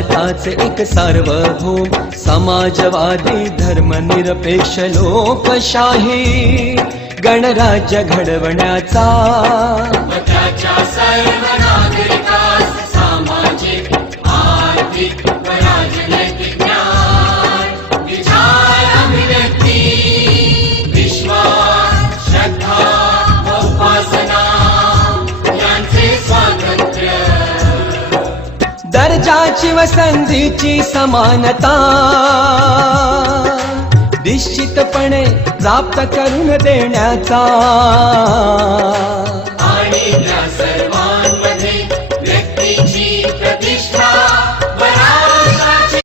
भारताचे एक सार्वभौम समाजवादी धर्मनिरपेक्ष लोकशाही गणराज्य घडवण्याचा त्याच्या सर्व नागरिकास सामाजिक आर्थिक व राजनैतिक न्याय विचार अभिव्यक्ती विश्वास श्रद्धा व उपासना यांचे स्वातंत्र्य दर्जाची व संधीची समानता निश्चितपणे प्राप्त करून देण्याचा आणि त्या